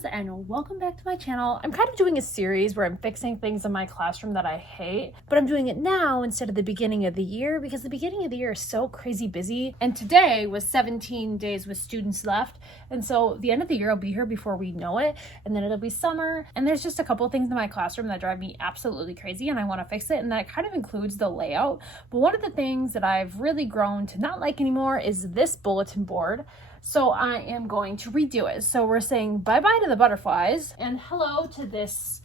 friends, and welcome back to my channel. I'm kind of doing a series where I'm fixing things in my classroom that I hate, but I'm doing it now instead of the beginning of the year because the beginning of the year is so crazy busy, and today was 17 days with students left, and so the end of the year will be here before we know it, and then it'll be summer, and there's just a couple things in my classroom that drive me absolutely crazy, and I want to fix it, and that kind of includes the layout. But one of the things that I've really grown to not like anymore is this bulletin board. So I am going to redo it. So we're saying bye-bye to the butterflies and hello to this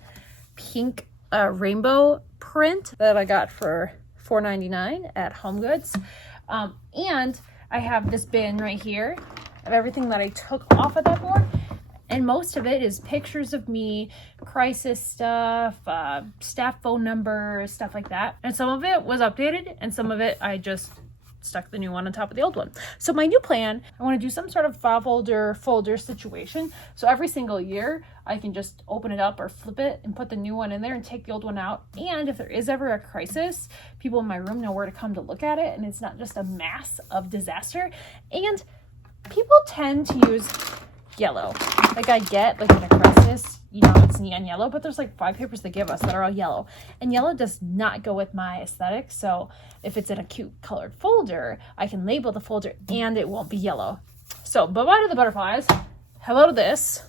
pink rainbow print that I got for $4.99 at HomeGoods. And I have this bin right here of everything that I took off of that board. And most of it is pictures of me, crisis stuff, staff phone numbers, stuff like that. And some of it was updated and some of it I just stuck the new one on top of the old one. So my new plan, I want to do some sort of file folder situation. So every single year I can just open it up or flip it and put the new one in there and take the old one out. And if there is ever a crisis, people in my room know where to come to look at it, and it's not just a mass of disaster. And people tend to use yellow. Like I get like in a crisis, you know, it's neon yellow, but there's like 5 papers they give us that are all yellow, and yellow does not go with my aesthetic. So if it's in a cute colored folder, I can label the folder and it won't be yellow. So bye-bye to the butterflies. Hello to this.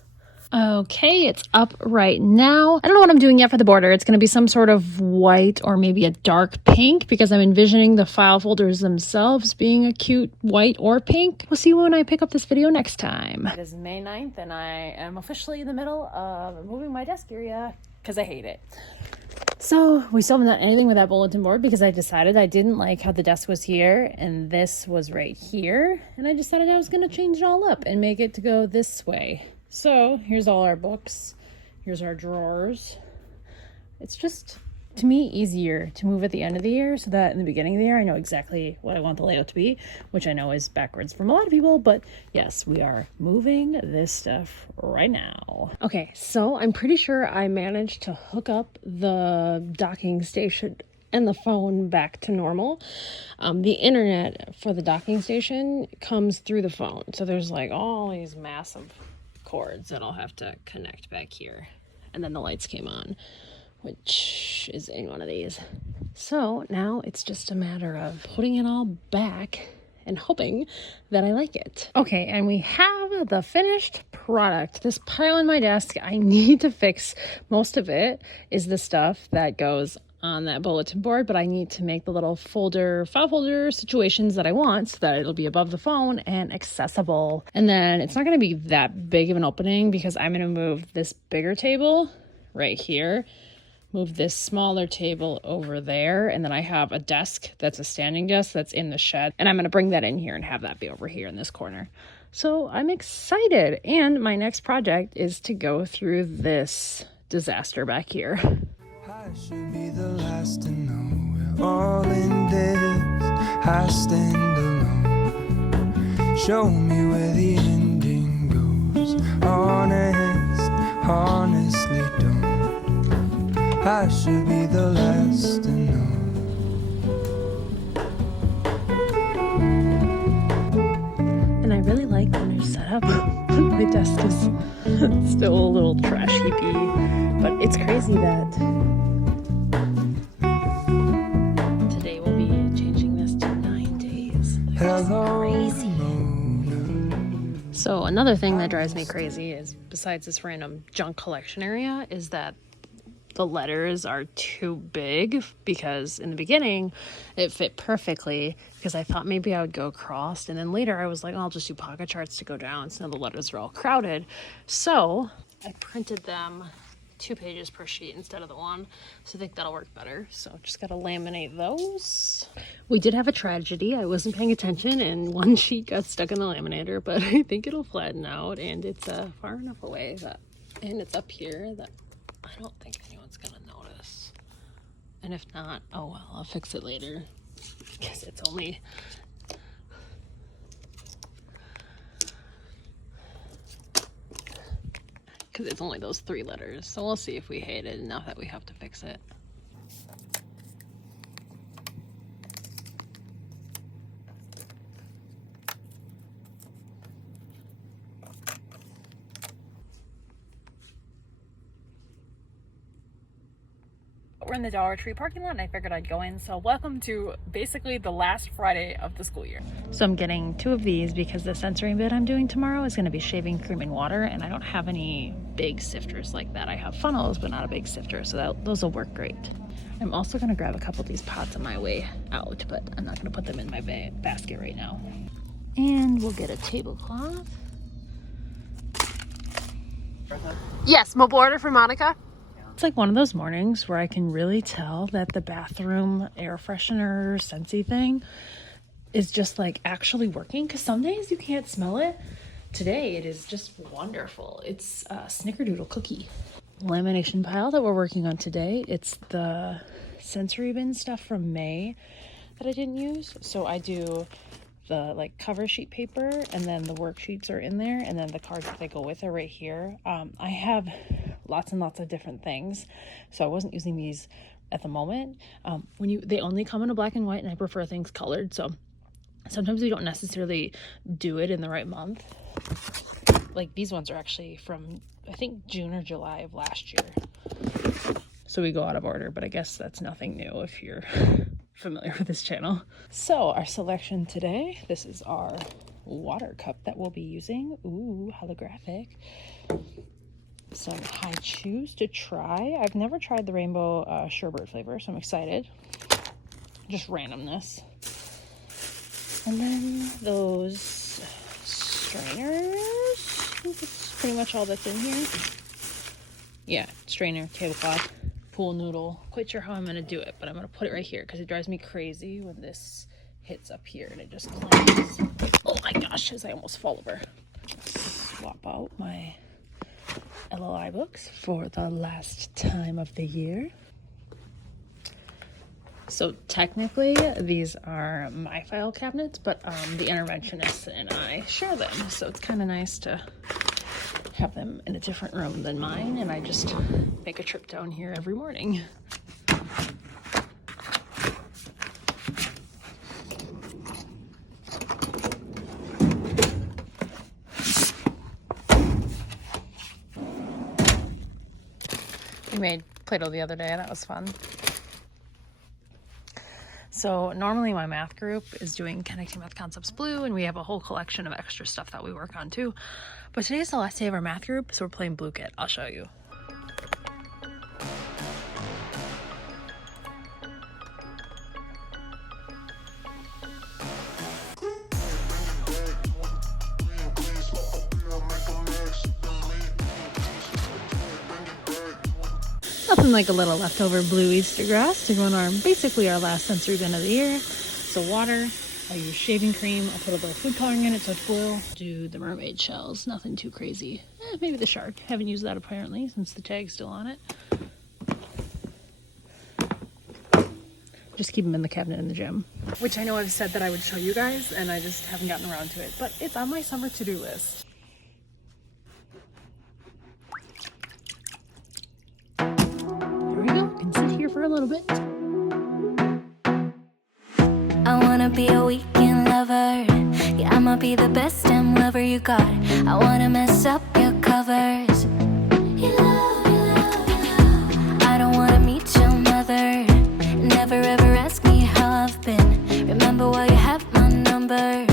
Okay, it's up right now. I don't know what I'm doing yet for the border. It's going to be some sort of white or maybe a dark pink because I'm envisioning the file folders themselves being a cute white or pink. We'll see when I pick up this video next time. It is May 9th and I am officially in the middle of moving my desk area because I hate it. So we still haven't done anything with that bulletin board because I decided I didn't like how the desk was here and this was right here. And I decided I was going to change it all up and make it to go this way. So here's all our books. Here's our drawers. It's just, to me, easier to move at the end of the year so that in the beginning of the year, I know exactly what I want the layout to be, which I know is backwards from a lot of people, but yes, we are moving this stuff right now. Okay, so I'm pretty sure I managed to hook up the docking station and the phone back to normal. The internet for the docking station comes through the phone. So there's like all these massive cords that I'll have to connect back here. And then the lights came on, which is in one of these. So now it's just a matter of putting it all back and hoping that I like it. Okay, and we have the finished product. This pile on my desk, I need to fix. Most of it is the stuff that goes on that bulletin board, but I need to make the little file folder situations that I want so that it'll be above the phone and accessible. And then it's not going to be that big of an opening because I'm going to move this bigger table right here, move this smaller table over there, and then I have a desk that's a standing desk that's in the shed, and I'm going to bring that in here and have that be over here in this corner. So I'm excited, and my next project is to go through this disaster back here. I should be the last to know we're all in this. I stand alone. Show me where the ending goes. Honestly don't. I should be the last to know. And I really like when they're set up. My desk is still a little trash heapy, but it's crazy that today we'll be changing this to 9 days. It's crazy. So another thing that drives me crazy is, besides this random junk collection area, is that the letters are too big, because in the beginning it fit perfectly because I thought maybe I would go across, and then later I was like, oh, I'll just do pocket charts to go down, so now the letters are all crowded. So I printed them 2 pages per sheet instead of the 1, so I think that'll work better. So just gotta laminate those. We did have a tragedy. I wasn't paying attention and one sheet got stuck in the laminator, but I think it'll flatten out, and it's far enough away that, and it's up here, that I don't think anyone's gonna notice. And if not, oh well, I'll fix it later because it's only those 3 letters. So we'll see if we hate it enough that we have to fix it. we're in the Dollar Tree parking lot and I figured I'd go in. So welcome to basically the last Friday of the school year. So I'm getting 2 of these because the sensory bit I'm doing tomorrow is going to be shaving cream and water, and I don't have any big sifters like that. I have funnels, but not a big sifter, so those will work great. I'm also going to grab a couple of these pots on my way out, but I'm not going to put them in my basket right now. And we'll get a tablecloth. Yes, mobile order for Monica. It's like one of those mornings where I can really tell that the bathroom air freshener Scentsy thing is just like actually working, because some days you can't smell it. Today it is just wonderful. It's a snickerdoodle cookie. Lamination pile that we're working on today. It's the sensory bin stuff from May that I didn't use. So I do the like cover sheet paper, and then the worksheets are in there, and then the cards that they go with are right here. I have lots and lots of different things, so I wasn't using these at the moment. They only come in a black and white, and I prefer things colored, so sometimes we don't necessarily do it in the right month. Like these ones are actually from I think June or July of last year, so we go out of order, but I guess that's nothing new if you're familiar with this channel. So our selection today, this is our water cup that we'll be using. Ooh, holographic. Some high chews to try. I've never tried the rainbow sherbet flavor, so I'm excited. Just randomness. And then those strainers. I think that's pretty much all that's in here. Yeah, strainer, tablecloth, pool noodle. Quite sure how I'm gonna do it, but I'm gonna put it right here because it drives me crazy when this hits up here and it just clangs. Oh my gosh, as I almost fall over. Swap out my LLI books for the last time of the year. So technically these are my file cabinets, but the interventionist and I share them, so it's kind of nice to have them in a different room than mine, and I just make a trip down here every morning. We made Play-Doh the other day, and that was fun. So normally my math group is doing Connecting Math Concepts Blue, and we have a whole collection of extra stuff that we work on too. But today's the last day of our math group, so we're playing Blue Kit. I'll show you. Nothing like a little leftover blue Easter grass to go in basically our last sensory bin of the year. So water, I use shaving cream, I put a little food coloring in it so it's blue. Do the mermaid shells, nothing too crazy. Maybe the shark, haven't used that apparently since the tag's still on it. Just keep them in the cabinet in the gym. Which I know I've said that I would show you guys, and I just haven't gotten around to it, but it's on my summer to-do list. For a little bit. I wanna be a weekend lover. Yeah, I'ma be the best damn lover you got. I wanna mess up your covers. You love, you love, you love. I don't wanna meet your mother. Never ever ask me how I've been. Remember why you have my number.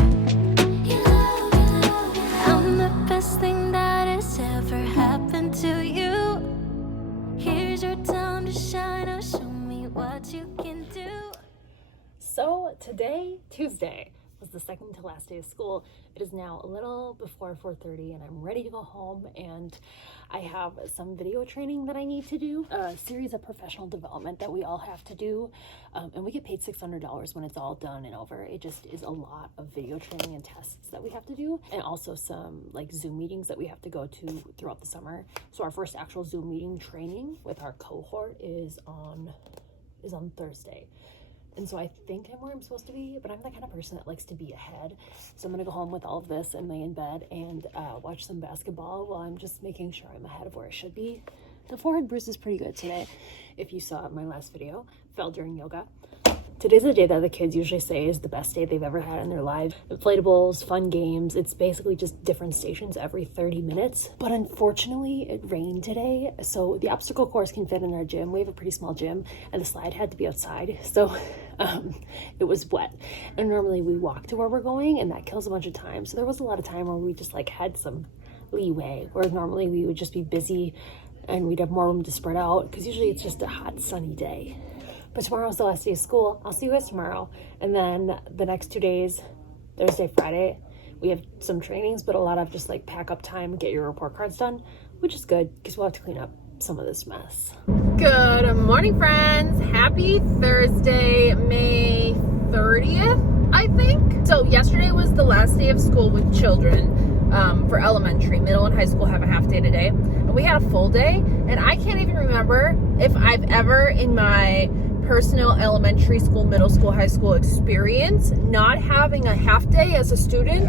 You love, you love, you love. I'm the best thing that has ever happened to you. Here's your time to shine. Show me what you can do. So today, Tuesday, was the second to last day of school. It is now a little before 4:30 and I'm ready to go home, and I have some video training that I need to do, a series of professional development that we all have to do, and we get paid $600 when it's all done and over. It just is a lot of video training and tests that we have to do, and also some like Zoom meetings that we have to go to throughout the summer. So our first actual Zoom meeting training with our cohort is on Thursday. And so I think I'm where I'm supposed to be, but I'm the kind of person that likes to be ahead. So I'm gonna go home with all of this and lay in bed and watch some basketball while I'm just making sure I'm ahead of where I should be. The forehead bruise is pretty good today. If you saw my last video, fell during yoga. Today's the day that the kids usually say is the best day they've ever had in their lives. Inflatables, fun games. It's basically just different stations every 30 minutes. But unfortunately, it rained today. So the obstacle course can fit in our gym. We have a pretty small gym and the slide had to be outside. So it was wet. And normally we walk to where we're going and that kills a bunch of time. So there was a lot of time where we just like had some leeway. Whereas normally we would just be busy and we'd have more room to spread out because usually it's just a hot, sunny day. But tomorrow's the last day of school. I'll see you guys tomorrow. And then the next 2 days, Thursday, Friday, we have some trainings, but a lot of just like pack up time, get your report cards done, which is good because we'll have to clean up some of this mess. Good morning, friends. Happy Thursday, May 30th, I think. So yesterday was the last day of school with children for elementary. Middle and high school have a half day today. And we had a full day. And I can't even remember if I've ever in my personal elementary school, middle school, high school experience not having a half day as a student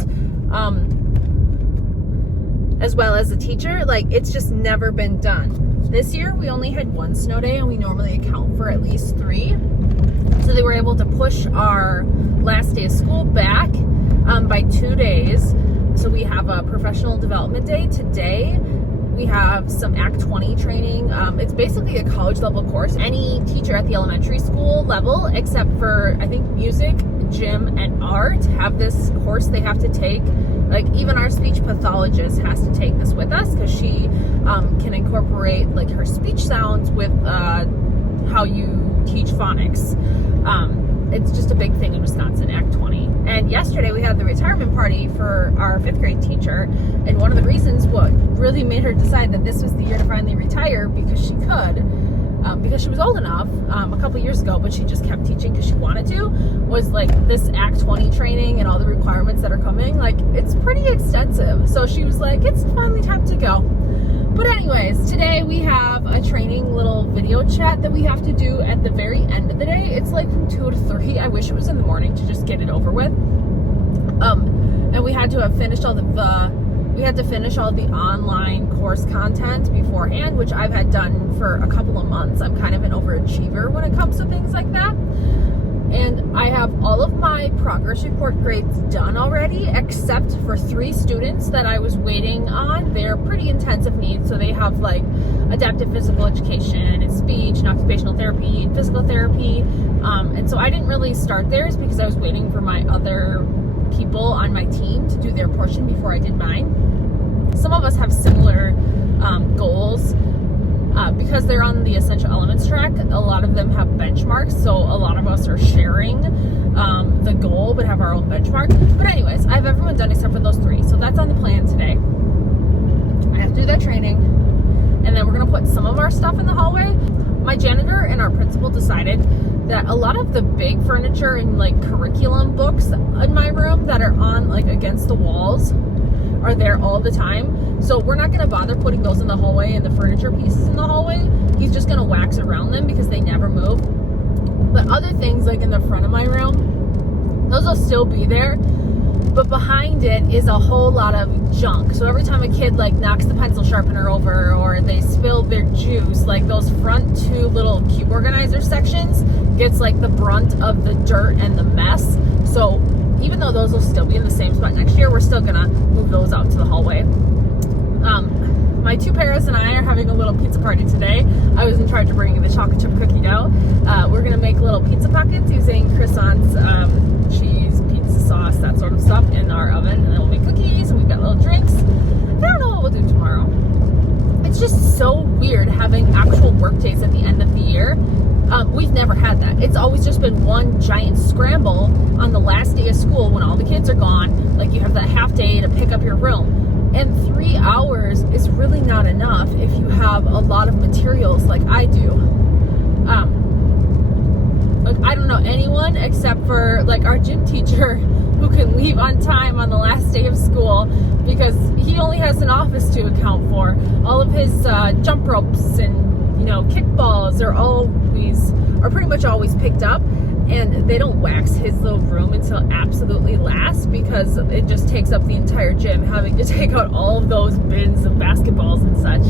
as well as a teacher. Like, it's just never been done. This year we only had one snow day and we normally account for at least 3, so they were able to push our last day of school back by 2 days. So we have a professional development day today. We have some Act 20 training. It's basically a college level course. Any teacher at the elementary school level, except for I think music, gym, and art, have this course they have to take. Like even our speech pathologist has to take this with us because she can incorporate like her speech sounds with how you teach phonics. It's just a big thing in Wisconsin, Act 20. And yesterday we had the retirement party for our 5th grade teacher. And one of the reasons what really made her decide that this was the year to finally retire, because she could, because she was old enough a couple years ago, but she just kept teaching because she wanted to, was like this Act 20 training and all the requirements that are coming. Like, it's pretty extensive. So she was like, it's finally time to go. But anyways, today we have a training little video chat that we have to do at the very end of the day. It's like from 2 to 3. I wish it was in the morning to just get it over with. And we had to have finished all the online course content beforehand, which I've had done for a couple of months. I'm kind of an overachiever when it comes to things like that. And I have all of my progress report grades done already, except for 3 students that I was waiting on. They're pretty intensive needs, so they have like adaptive physical education and speech and occupational therapy and physical therapy. And so I didn't really start theirs because I was waiting for my other people on my team to do their portion before I did mine. Some of us have similar goals. Because they're on the essential elements track, a lot of them have benchmarks, so a lot of us are sharing the goal but have our own benchmark. But anyways, I have everyone done except for those 3, so that's on the plan today. I have to do that training, and then we're going to put some of our stuff in the hallway. My janitor and our principal decided that a lot of the big furniture and like curriculum books in my room that are on like against the walls are there all the time. So we're not going to bother putting those in the hallway and the furniture pieces in the hallway. He's just going to wax around them because they never move. But other things like in the front of my room, those will still be there. But behind it is a whole lot of junk. So every time a kid like knocks the pencil sharpener over or they spill their juice, like those front 2 little cube organizer sections gets like the brunt of the dirt and the mess. So even though those will still be in the same spot next year, we're still gonna move those out to the hallway. My 2 Paris and I are having a little pizza party today. I was in charge of bringing the chocolate chip cookie dough. We're gonna make little pizza pockets using croissants, cheese, pizza sauce, that sort of stuff in our oven, and then we'll make cookies and we've got little drinks. I don't know what we'll do tomorrow. It's just so weird having actual work days at the end of the year. We've never had that. It's always just been one giant scramble on the last day of school when all the kids are gone. Like you have that half day to pick up your room. And 3 hours is really not enough if you have a lot of materials like I do. I don't know anyone except for like our gym teacher who can leave on time on the last day of school because he only has an office to account for. All of his jump ropes and kickballs are pretty much always picked up, and they don't wax his little room until absolutely last because it just takes up the entire gym having to take out all of those bins of basketballs and such.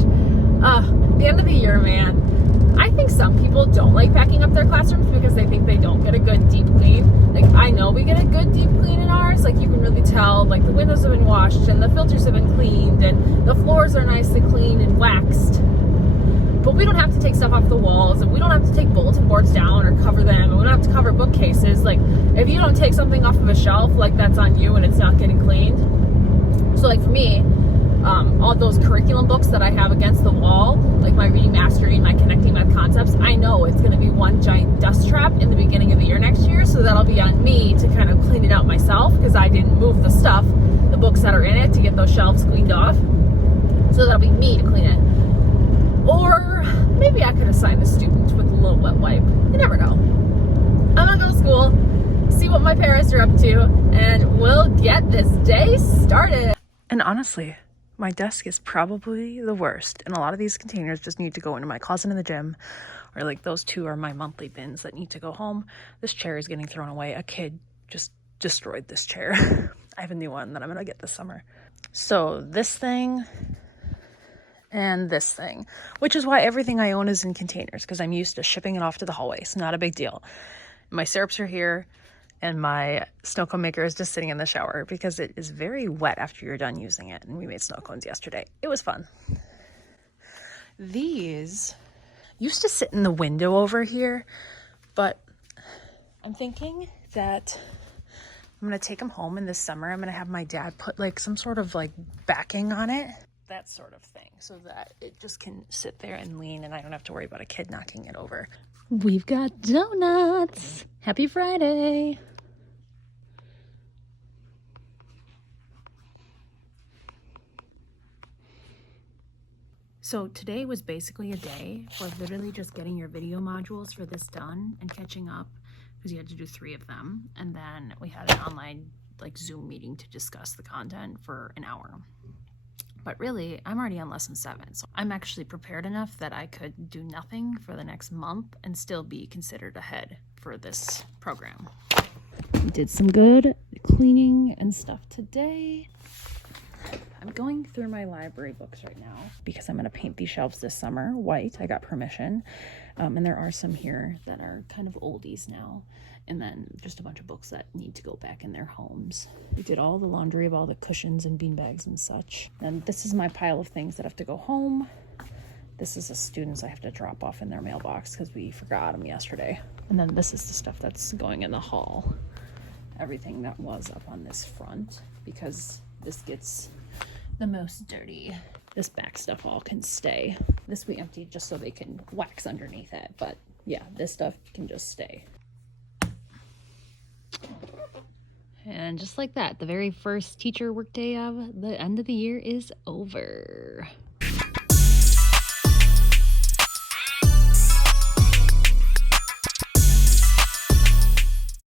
The end of the year, man. I think some people don't like packing up their classrooms because they think they don't get a good deep clean. Like, I know we get a good deep clean in ours. Like, you can really tell, like, the windows have been washed and the filters have been cleaned and the floors are nicely clean and waxed. But we don't have to take stuff off the walls, and we don't have to take bulletin boards down or cover them, and we don't have to cover bookcases. Like, if you don't take something off of a shelf, like, that's on you and it's not getting cleaned. So, like, for me, all those curriculum books that I have against the wall, like my Reading Mastery, my Connecting Math Concepts, I know it's going to be one giant dust trap in the beginning of the year next year, so that'll be on me to kind of clean it out myself, because I didn't move the stuff, the books that are in it, to get those shelves cleaned off. So that'll be me to clean it. Or maybe I could assign the student with a little wet wipe. You never know. I'm gonna go to school, see what my parents are up to, and we'll get this day started. And honestly, my desk is probably the worst, and a lot of these containers just need to go into my closet in the gym, or like those two are my monthly bins that need to go home. This chair is getting thrown away. A kid just destroyed this chair. I have a new one that I'm gonna get this summer. So this thing and this thing, which is why everything I own is in containers, because I'm used to shipping it off to the hallway. It's not a big deal. My syrups are here, and my snow cone maker is just sitting in the shower because it is very wet after you're done using it. And we made snow cones yesterday. It was fun. These used to sit in the window over here, but I'm thinking that I'm going to take them home, and this summer I'm going to have my dad put like some sort of like backing on it, that sort of thing, so that it just can sit there and lean and I don't have to worry about a kid knocking it over. We've got donuts. Happy Friday. So today was basically a day for literally just getting your video modules for this done and catching up, because you had to do 3 of them. And then we had an online like Zoom meeting to discuss the content for an hour. But really, I'm already on lesson 7, so I'm actually prepared enough that I could do nothing for the next month and still be considered ahead for this program. We did some good cleaning and stuff today. I'm going through my library books right now because I'm going to paint these shelves this summer white. I got permission. And there are some here that are kind of oldies now. And then just a bunch of books that need to go back in their homes. We did all the laundry of all the cushions and beanbags and such. And this is my pile of things that have to go home. This is the students I have to drop off in their mailbox because we forgot them yesterday. And then this is the stuff that's going in the hall. Everything that was up on this front, because this gets the most dirty. This back stuff all can stay. This we emptied just so they can wax underneath it. But yeah, this stuff can just stay. And just like that, the very first teacher workday of the end of the year is over.